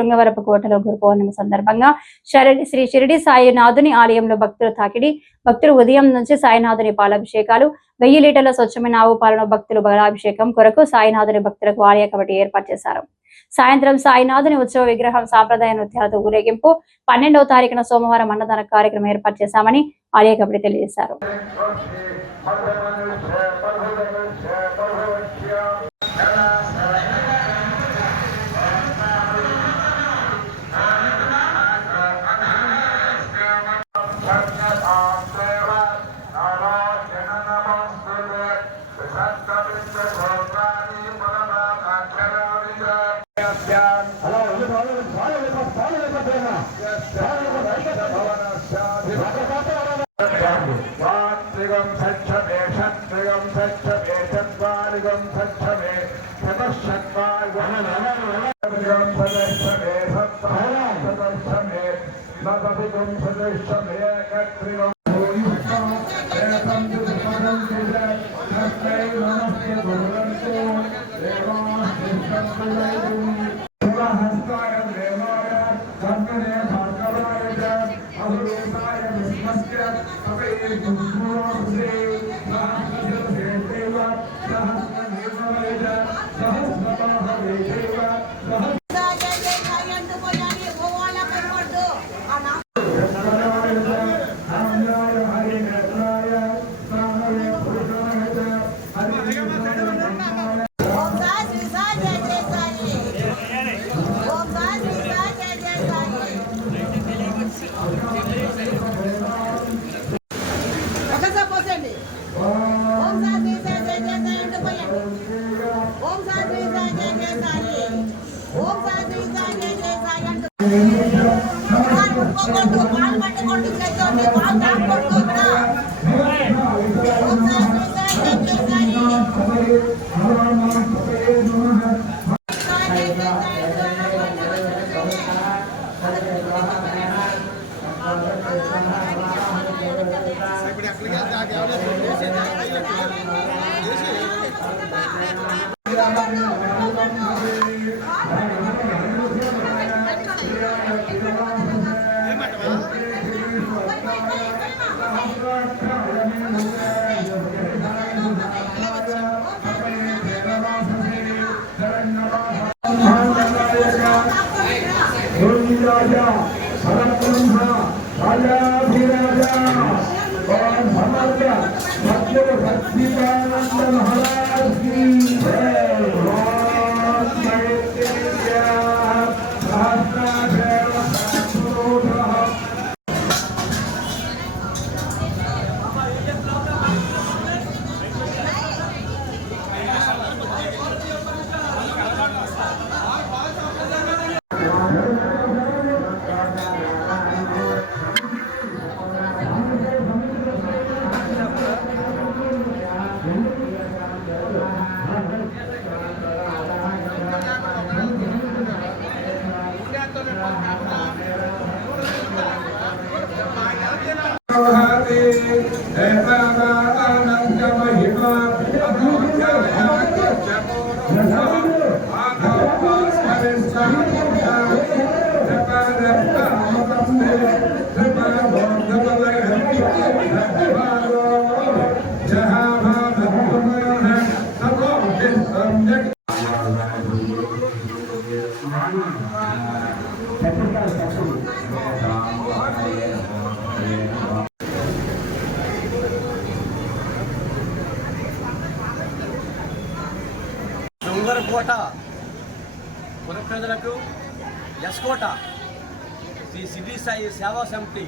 శృంగవరపు కోటలో గురు పౌర్ణమి సందర్భంగా శ్రీ షిరిడి సాయినాథుని ఆలయంలో భక్తులు తాకిడి. భక్తులు ఉదయం నుంచి సాయినాథుని పాలాభిషేకాలు, 1000 లీటర్ల స్వచ్ఛమైన ఆవు పాలను భక్తులు బలాభిషేకం కొరకు సాయినాథుని భక్తులకు ఆలయ కమిటీ ఏర్పాటు చేశారు. సాయంత్రం సాయినాథుని ఉత్సవ విగ్రహం సాంప్రదాయ నృత్యాలతో ఊరేగింపు. 12వ తారీఖున సోమవారం అన్నదాన కార్యక్రమం ఏర్పాటు చేశామని ఆలయ కమిటీ తెలియజేశారు. కోట పుర ప్రజలకు ఎస్కోట శ్రీ షిరిడి సాయి సేవా సమితి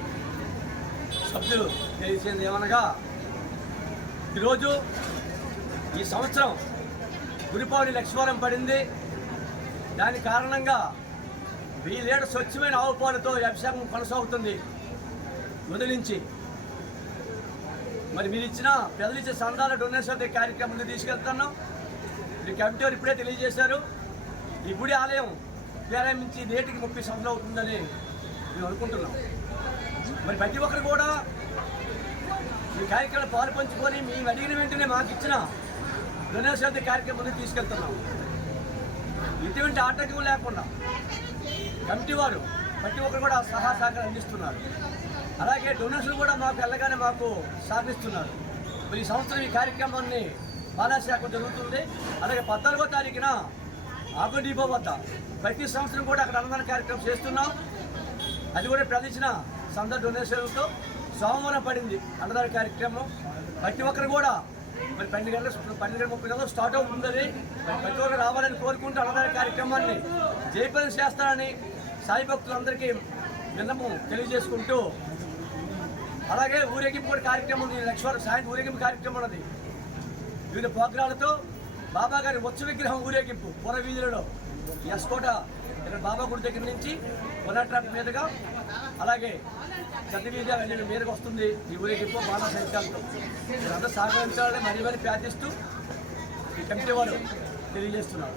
సభ్యులు తెలిసింది ఏమనగా, ఈరోజు ఈ సంవత్సరం గురిపౌడి లక్ష్మీవారం పడింది. దాని కారణంగా 1000 లీటర్ స్వచ్ఛమైన ఆవు పాలతో అభిషేకం కొనసాగుతుంది మొదలించి. మరి మీరు ఇచ్చిన ప్రజలు ఇచ్చే సందాల డొనేషన్ కార్యక్రమం తీసుకెళ్తున్నాం. ఈ కమిటీ వారు ఇప్పుడే తెలియజేశారు. ఈ గుడి ఆలయం ప్రారంభించి నేటికి 30 సంవత్సరాలు అవుతుందని మేము అనుకుంటున్నాం. మరి ప్రతి ఒక్కరు కూడా ఈ కార్యక్రమం పాలు పంచుకొని మేము అడిగిన వెంటనే మాకు ఇచ్చిన డొనేషన్ కార్యక్రమం తీసుకెళ్తున్నాం. ఎటువంటి ఆటంకం లేకుండా కమిటీ వారు ప్రతి ఒక్కరు కూడా సహకారం అందిస్తున్నారు. అలాగే డొనేషన్లు కూడా మాకు వెళ్ళగానే మాకు సాధిస్తున్నారు. మరి ఈ సంవత్సరం ఈ కార్యక్రమాన్ని బాలాశాఖ జరుగుతుంది. అలాగే 14వ తారీఖున ఆగో డిపో వద్ద ప్రతి సంవత్సరం కూడా అక్కడ అన్నదాన కార్యక్రమం చేస్తున్నాం. అది కూడా ప్రదర్శన సంద డొనేషన్లతో సోమవారం పడింది అన్నదాన కార్యక్రమం. ప్రతి ఒక్కరు కూడా మరి 12:30 స్టార్ట్ అవుతుందని మరి ప్రతి ఒక్కరు రావాలని కోరుకుంటూ అన్నదాన కార్యక్రమాన్ని జయప్రదం చేస్తారని సాయి భక్తులందరికీ విన్నము తెలియజేసుకుంటూ, అలాగే ఊరేగింపు కూడా కార్యక్రమం ఉంది. లక్ష్మణ సాయంత్రం ఊరేగింపు కార్యక్రమం ఉన్నది. వివిధ ప్రోగ్రాలతో బాబా గారి ఉత్సవ విగ్రహం ఊరేగింపు పుర వీధులలో ఎస్కోట ఇక్కడ బాబా గుడి దగ్గర నుంచి కొనాట్రాక్ మీదుగా అలాగే చెత్త వీధి అన్ని మీదకి వస్తుంది. ఈ ఊరేగింపు బాబా సైతాలతో మీరంతా సహకరించాలని మరీ ప్రార్థిస్తూ ఈ కమిటీ వారు తెలియజేస్తున్నారు.